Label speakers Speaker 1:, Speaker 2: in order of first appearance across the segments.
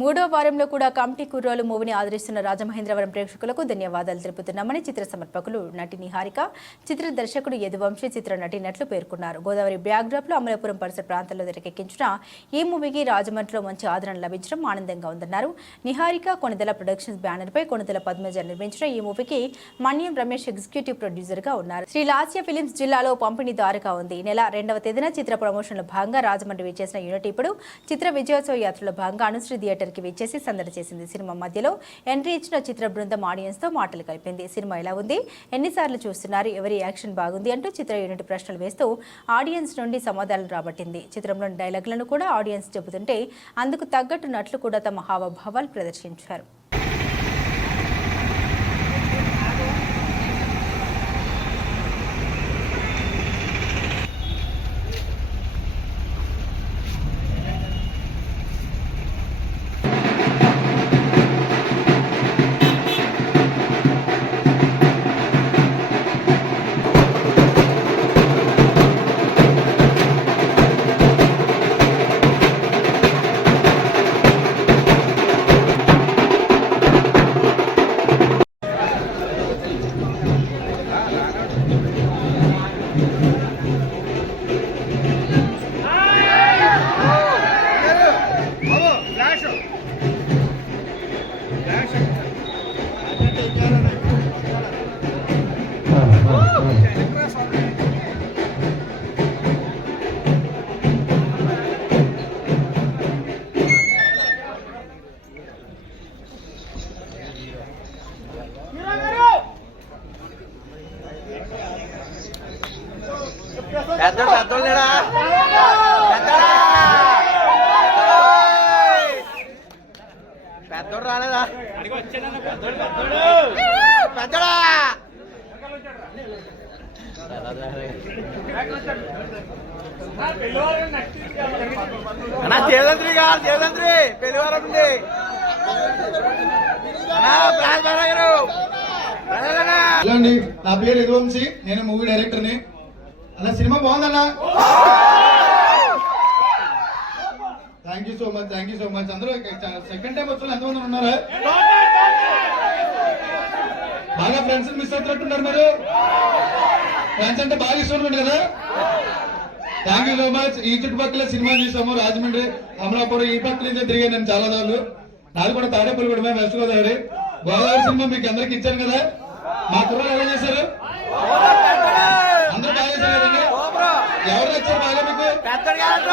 Speaker 1: మూడో వారంలో కూడా కమిటీ కుర్రోలు మూవీని ఆదరిస్తున్న రాజమహేంద్రవరం ప్రేక్షకులకు ధన్యవాదాలు తెలుపుతున్నామని చిత్ర సమర్పకులు నటి నిహారిక చిత్ర దర్శకుడు యదువంశీ చిత్ర నటినట్లు పేర్కొన్నారు. గోదావరి బ్యాక్డ్రాప్లో అమలాపురం పరిసర ప్రాంతాల్లో తెరకెక్కించిన ఈ మూవీకి రాజమండ్రిలో మంచి ఆదరణ లభించడం ఆనందంగా ఉందన్నారు. నిహారిక కొనిదెల ప్రొడక్షన్స్ బ్యానర్ పై కొనిదెల పద్మజ నిర్మించిన ఈ మూవీకి మన్యం రమేష్ ఎగ్జిక్యూటివ్ ప్రొడ్యూసర్గా ఉన్నారు. శ్రీ లాస్య ఫిలిమ్స్ జిల్లాలో పంపిణీదారుగా ఉంది. ఈ నెల రెండవ తేదీన చిత్ర ప్రమోషన్లో భాగంగా రాజమండ్రి విచ్చేసిన యూనిట్ ఇప్పుడు చిత్ర విజయోత్సవ యాత్రలో భాగంగా అనుశ్రీ థియేటర్ కి విచ్చేసి సందడి చేసింది సినిమా మధ్యలో. ఎంట్రీ ఇచ్చిన చిత్ర బృందం ఆడియన్స్తో మాటలు కలిపింది. సినిమా ఎలా ఉంది? ఎన్నిసార్లు చూస్తున్నారు? ఎవరి యాక్షన్ బాగుంది? అంటూ చిత్ర యూనిట్ ప్రశ్నలు వేస్తూ ఆడియన్స్ నుండి సమాధానాలు రాబట్టింది. చిత్రంలోని డైలాగులను కూడా ఆడియన్స్ చెబుతుంటే అందుకు తగ్గట్టు నట్లు కూడా తమ హావభావాలు ప్రదర్శించారు.
Speaker 2: రాలేదా? పెద్దడా? అన్నా దేవేంద్రి గారు దేవేంద్రి పెళ్ళివారం ఉంది.
Speaker 3: నా పేరు యదువంశి నేను మూవీ డైరెక్టర్ని అలా సినిమా బాగుందన్నా thank you so much thank you so much అందరూ సెకండ్ టైం వచ్చిన ఎంతమంది ఉన్నారు? బాగా ఫ్రెండ్స్ మిస్ అవుతున్నట్టున్నారు మీరు. ఫ్రెండ్స్ అంటే బాగా ఇష్టం ఉంటుంది కదా? థ్యాంక్ యూ సో మచ్ ఈ చుట్టుపక్కల సినిమా చూసాము రాజమండ్రి అమలాపురం ఈ పక్కల నుంచే తిరిగాను నేను చాలా సార్లు. నాది కూడా తాడేపల్లి కూడా వెస్ట్ గోదావరి. గోదావరి సినిమా మీకు అందరికి ఇచ్చాను కదా మా కుర్రాలు ఎలా చేశారు అందరూ బాగా చేశారు కదండి ఎవరు నచ్చారు బాగా మీకు
Speaker 2: పెద్దోడు గారు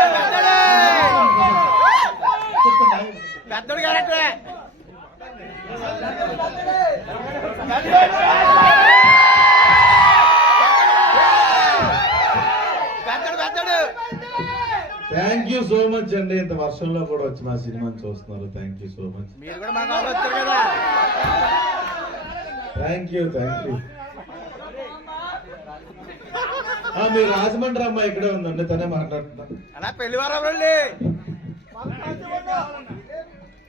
Speaker 2: పెద్దోడు
Speaker 3: చెప్పండి
Speaker 2: పెద్దోడు
Speaker 4: థ్యాంక్ యూ సో మచ్ అండి. ఇంత వర్షంలో కూడా వచ్చి మా సినిమాని చూస్తున్నారు. థ్యాంక్ యూ సో మచ్
Speaker 2: మీరు కూడా మా బాబు వచ్చారు కదా.
Speaker 4: థ్యాంక్ యూ థ్యాంక్ యూ మీరు రాజమండ్రి అమ్మ ఇక్కడే ఉందండి. తనే మాట్లాడుతున్నా.
Speaker 2: అలా పెళ్ళి వారం వెళ్ళి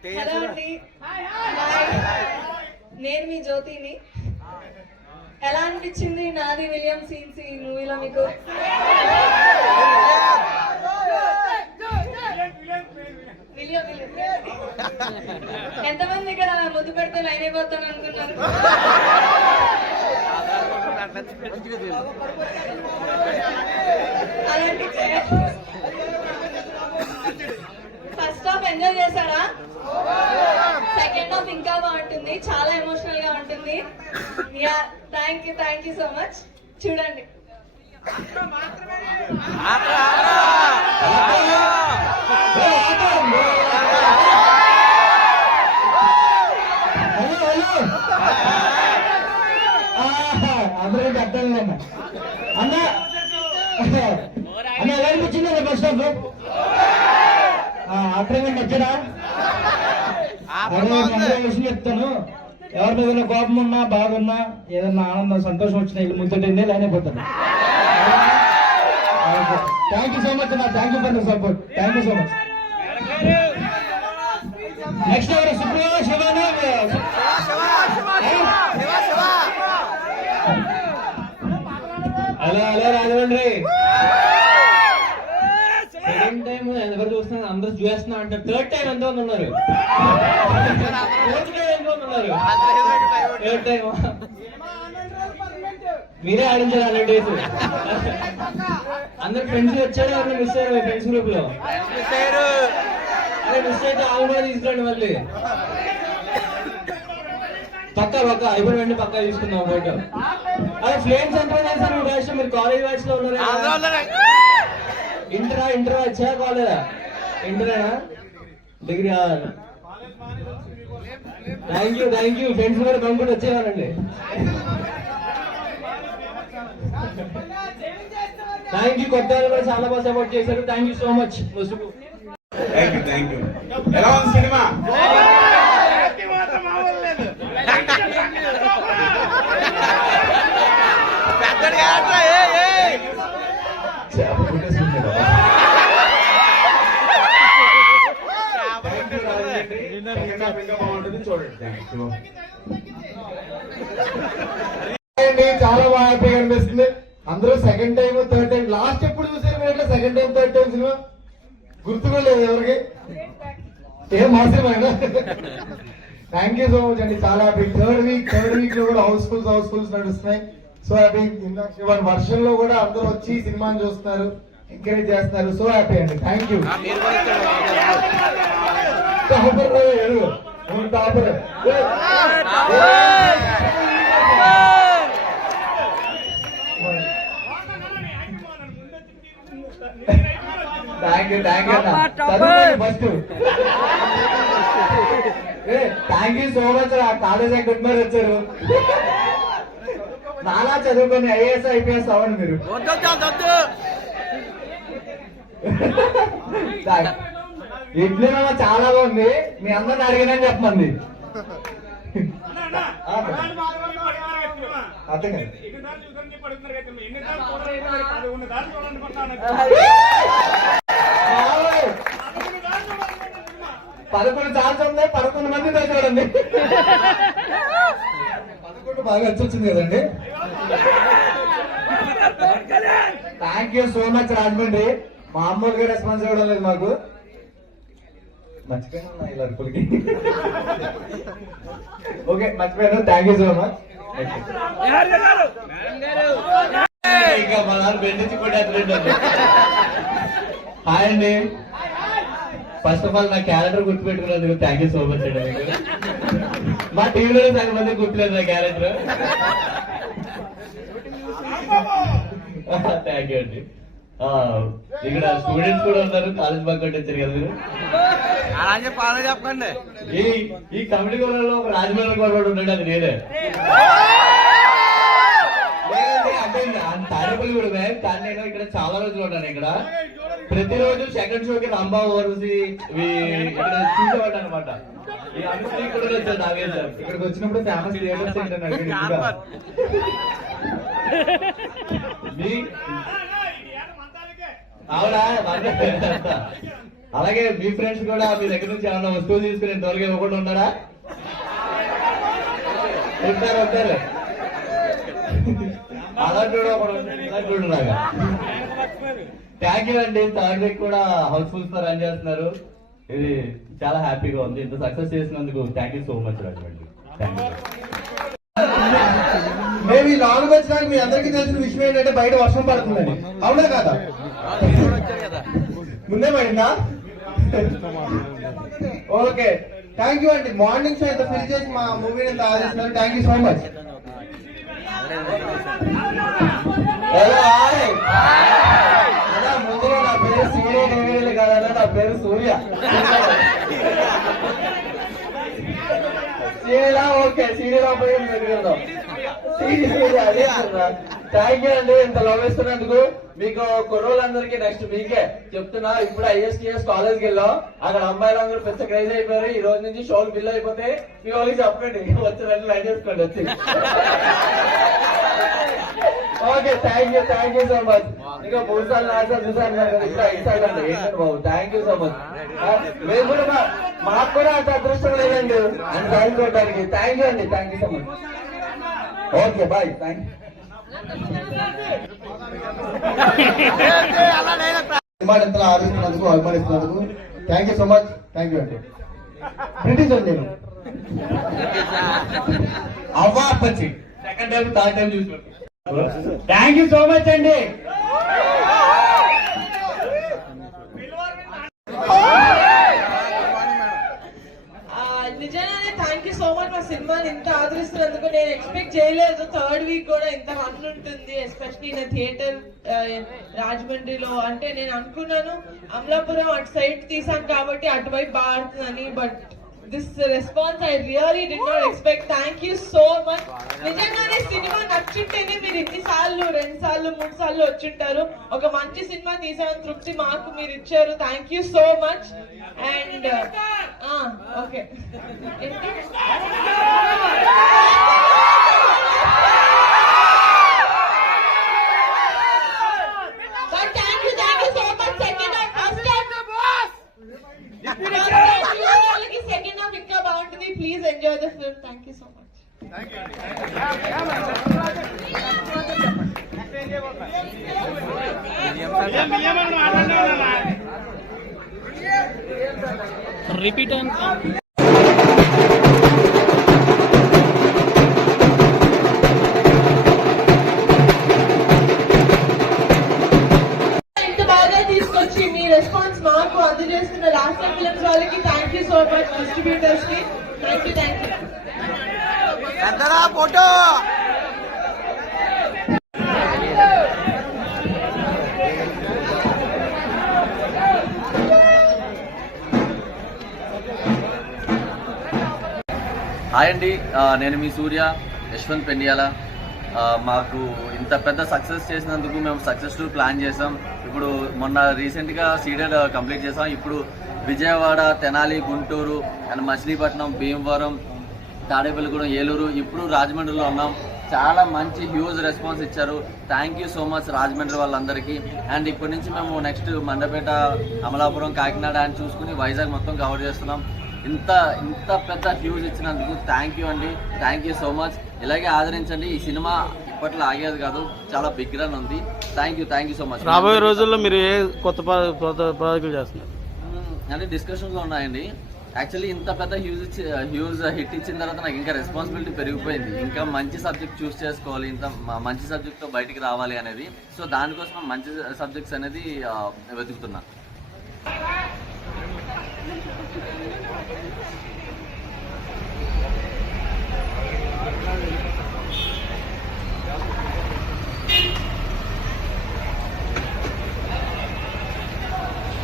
Speaker 5: హలో అండి నేను మీ జ్యోతిని. ఎలా అనిపించింది నాది విలియం సీన్స్ ఈ మూవీలో మీకు. ఎంతమంది ఇక్కడ ముద్దు పెడితే లైన్ అయిపోతాను అనుకున్నారు? అలాంటి ఫస్ట్ హాఫ్ ఎంజాయ్ చేశారా? సెకండ్ హాఫ్ ఇంకా బాగుంటుంది చాలా ఎమోషనల్గా ఉంటుంది. Yeah thank you thank you so much చూడండి.
Speaker 3: హలో అందరూ అర్థం అన్న మంచి విషయం చెప్తాను. ఎవరి మీద కోపం ఉన్నా బాధ ఉన్నా ఏదన్నా ఆనందం సంతోషం వచ్చినా ఇల్లు ముద్దటిందే లేనిపోతాను థ్యాంక్ యూ సో మచ్ అన్న. Thank you for the support thank you so much next ఎవరు? Supriya Shivani hello hello Rajahmundry second time ఎవరు చూస్తున్నారు అందరూ
Speaker 6: చూస్తున్నా అంటారు థర్డ్ టైం ఎంత మంది ఉన్నారు. ఫోర్త్ టైం ఎంత మంది ఉన్నారు. థర్డ్ టైం మీరే ఆడించారు హండ్రెడ్ డేస్ అందరు ఫ్రెండ్స్ వచ్చారు? ఎవరైనా మిస్ అయ్యారు ఫ్రెండ్స్ గ్రూప్లో? అరే మిస్ అయితే ఆవుగా తీసుకురండి మళ్ళీ. పక్క పక్క. అయిపోయిన వెంటనే పక్క తీసుకుందాం ఫోటో అదే ఫ్లేమ్స్ ఎంత బ్యాచ్ మీరు కాలేజ్ బ్యాచ్లో ఉన్నారు? ఇంటరా ఇంటరా వచ్చా కాలేదా ఇంటరేనా degree thank you thank you friends కూడా పంపుకుంటూ వచ్చేవారండి థ్యాంక్ యూ కొత్త వాళ్ళు కూడా చాలా బాగా సపోర్ట్ చేశారు. థ్యాంక్ యూ సో మచ్ ముసుగు.
Speaker 2: థ్యాంక్ యూ థ్యాంక్ యూ ఎలా ఉంది సినిమా?
Speaker 7: పెద్దడు
Speaker 8: అండి చాలా బాగా హ్యాపీగా అనిపిస్తుంది. అందరూ second time third time last ఎప్పుడు చూసారు మీరు సెకండ్ టైం థర్డ్ టైం సినిమా? గుర్తు కూడా లేదు ఎవరికి? ఏం మా సినిమా థ్యాంక్ యూ సో మచ్ అండి. చాలా హ్యాపీ థర్డ్ వీక్ థర్డ్ వీక్లో కూడా హౌస్ఫుల్స్ హౌస్ఫుల్స్ నడుస్తున్నాయి. సో హ్యాపీ వన్ వర్షన్లో కూడా అందరూ వచ్చి సినిమాని చూస్తున్నారు. ఎంకరేజ్ చేస్తున్నారు. సో హ్యాపీ అండి. Thank you topper topper thank you thank you first thank you so much ఆ కాలేజ్ గుడ్ మరి వచ్చారు. నాలా చదువుకొని ఐఏఎస్ ఐపీఎస్ అవ్వండి మీరు. ఇడ్లీ మామ చాలా బాగుంది. మీ అందరిని అడిగినని చెప్పమంది. అర్థం కాదు. పదకొండు సార్లు ఉంది పదకొండు మంది చూడండి పదకొండు బాగా వచ్చి వచ్చింది కదండి. Thank you so much Rajahmundry. మామూలుగా రెస్పాన్స్ ఇవ్వడం లేదు మాకు. మర్చిపోయాను ఇలా అరుపులకి. ఓకే మర్చిపోయాను థ్యాంక్ యూ సో మచ్ ఇంకా మా నాన్న బెండించి హాయ్ అండి. ఫస్ట్ ఆఫ్ ఆల్ నా క్యారెక్టర్ గుర్తుపెట్టుకున్నందుకు థ్యాంక్ యూ సో మచ్ అండి. మీకు మా టీవీలో సగం మంది గుర్తులేదు నా క్యారెక్టర్ థ్యాంక్ యూ అండి. ఆ, ఇక్కడ స్టూడెంట్స్ కూడా ఉన్నారు కాలేజ్ బాగా వచ్చారు కదా మీరు?
Speaker 7: అలా
Speaker 8: ఈ ఈ కమిటీ గోడలో ఒక రాజమౌళి గోడ ఉన్నాడు అది నేనే. అంటే తాడేపల్లి కూడా కానీ నేను ఇక్కడ చాలా రోజులు ఉన్నాను ఇక్కడ. ప్రతిరోజు సెకండ్ షోకి రాంబాబు ఓర్వసి చూసేవాడు అనమాట ఇక్కడికి వచ్చినప్పుడు ఫేమస్ థియేటర్స్ ఏంటంటే అవునా? అలాగే మీ ఫ్రెండ్స్ కూడా మీ దగ్గర నుంచి ఏమైనా వస్తువులు తీసుకుని ఇంతవరకు ఇవ్వకుండా ఉన్నారా? ఉంటారు ఉంటారు. అలాంటి కూడా ఒకడు ఉంటాడు, ఇలాంటి వాడు ఉన్నాడు. థ్యాంక్ యూ అండి. వీక్ కూడా హౌస్ఫుల్స్తో రన్ చేస్తున్నారు. ఇది చాలా హ్యాపీగా ఉంది. ఇంత సక్సెస్ చేసినందుకు thank you so much Rajahmundry మేము ఈ నాలుగు వచ్చినాక మీ అందరికీ తెలిసిన విషయం ఏంటంటే బయట వర్షం పడుతుందని. అవునా కదా? ముందే పడిందా? ఓకే. థ్యాంక్ యూ అండి. మార్నింగ్ షో ఎంత ఫిల్ చేసి మా మూవీని ఆదరిస్తున్నారు. Thank you so much hello hi అలా ముందుగా నా పేరు సూర్య దేవేలు కాదన్నా నా పేరు సూర్య. సీరియలా ఓకే సీరియల్ పోయి పెట్టుకుందాం థ్యాంక్ యూ అండి ఇంత లవ్ ఇస్తున్నందుకు. మీకు కుర్రోళ్ళందరికీ నెక్స్ట్ మీకే చెప్తున్నా. ఇప్పుడు ఐఎస్టీఎస్ కాలేజ్కి వెళ్ళాం. అక్కడ అమ్మాయిలందరూ పెద్ద క్రైజ్ అయిపోయారు. ఈ రోజు నుంచి షోలు బిల్ అయిపోతే మీ వాళ్ళకి చెప్పండి వచ్చినట్లు లైట్ చేసుకోండి వచ్చి. Okay thank you thank you so much ఇంకా మూడు సార్లు నాలుగు సార్లు చూసాను ఇంకా ఇన్స్టాల్ అండి బాబు? థ్యాంక్ యూ సో మచ్ మేము కూడా మాకు కూడా అంత అదృష్టం లేదండి. అని చదువుకోవడానికి థ్యాంక్ యూ అండి thank you so much okay bye thank
Speaker 7: అలా నేను
Speaker 8: ఆదరిస్తున్నందుకు అభిమానిస్తున్నందుకు thank you so much thank you అండి. బ్రిటిష్ అండి నేను.
Speaker 6: అవ్వా అప్పచ్చి. సెకండ్ టైం థర్డ్ టైం చూసినట్టు థ్యాంక్ యూ సో మచ్ అండి
Speaker 9: నిజంగానే థ్యాంక్ యూ సో మచ్ మా సినిమాని ఇంత ఆదరిస్తున్నందుకు నేను ఎక్స్పెక్ట్ చేయలేదు. థర్డ్ వీక్ కూడా ఇంత రన్ ఉంటుంది ఎస్పెషలీ నా థియేటర్ రాజమండ్రిలో. అంటే నేను అనుకున్నాను అమలాపురం అటు సైడ్ తీసాం కాబట్టి అటువైపు బాగా ఆడుతుందని but this response I really did not expect thank you so much నిజంగానే సినిమా నచ్చుంటేనే మీరు ఇన్ని సార్లు రెండు సార్లు మూడు సార్లు వచ్చింటారు. ఒక మంచి సినిమా తీసామని తృప్తి మాకు మీరు ఇచ్చారు. Thank you so much and okay enjoy the film. Thank you so much. Thank you. Repeat
Speaker 7: and photo
Speaker 10: hi అండి. నేను మీ సూర్య యశ్వంత్ పెండియాల. మాకు ఇంత పెద్ద సక్సెస్ చేసినందుకు మేము సక్సెస్ఫుల్ ప్లాన్ చేసాం ఇప్పుడు మొన్న రీసెంట్గా సీడెడ్ కంప్లీట్ చేసాం ఇప్పుడు విజయవాడ తెనాలి గుంటూరు అండ్ మచిలీపట్నం భీమవరం తాడేపల్లిగూడెం ఏలూరు ఇప్పుడు రాజమండ్రిలో ఉన్నాం చాలా మంచి హ్యూజ్ రెస్పాన్స్ ఇచ్చారు thank you so much Rajahmundry వాళ్ళందరికీ అండ్ ఇప్పటి నుంచి మేము నెక్స్ట్ మండపేట అమలాపురం కాకినాడ అని చూసుకుని వైజాగ్ మొత్తం కవర్ చేస్తున్నాం ఇంత ఇంత పెద్ద హ్యూజ్ ఇచ్చినందుకు థ్యాంక్ యూ అండి థ్యాంక్ యూ సో మచ్ ఇలాగే ఆదరించండి ఈ సినిమా ఇప్పట్లో ఆగేది కాదు చాలా బిగ్ రన్ ఉంది thank you thank you so much
Speaker 11: రాబోయే రోజుల్లో మీరు ఏ కొత్త కొత్త ప్రాజెక్టులు చేస్తున్నారు
Speaker 10: అంటే డిస్కషన్లో ఉన్నాయండి యాక్చువల్లీ ఇంత పెద్ద హ్యూజ్ హ్యూజ్ హిట్ ఇచ్చిన తర్వాత నాకు ఇంకా రెస్పాన్సిబిలిటీ పెరిగిపోయింది ఇంకా మంచి సబ్జెక్ట్ చూస్ చేసుకోవాలి ఇంత మంచి సబ్జెక్ట్తో బయటికి రావాలి అనేది సో దానికోసం మంచి సబ్జెక్ట్స్ అనేది వెతుకుతున్నా Thank you.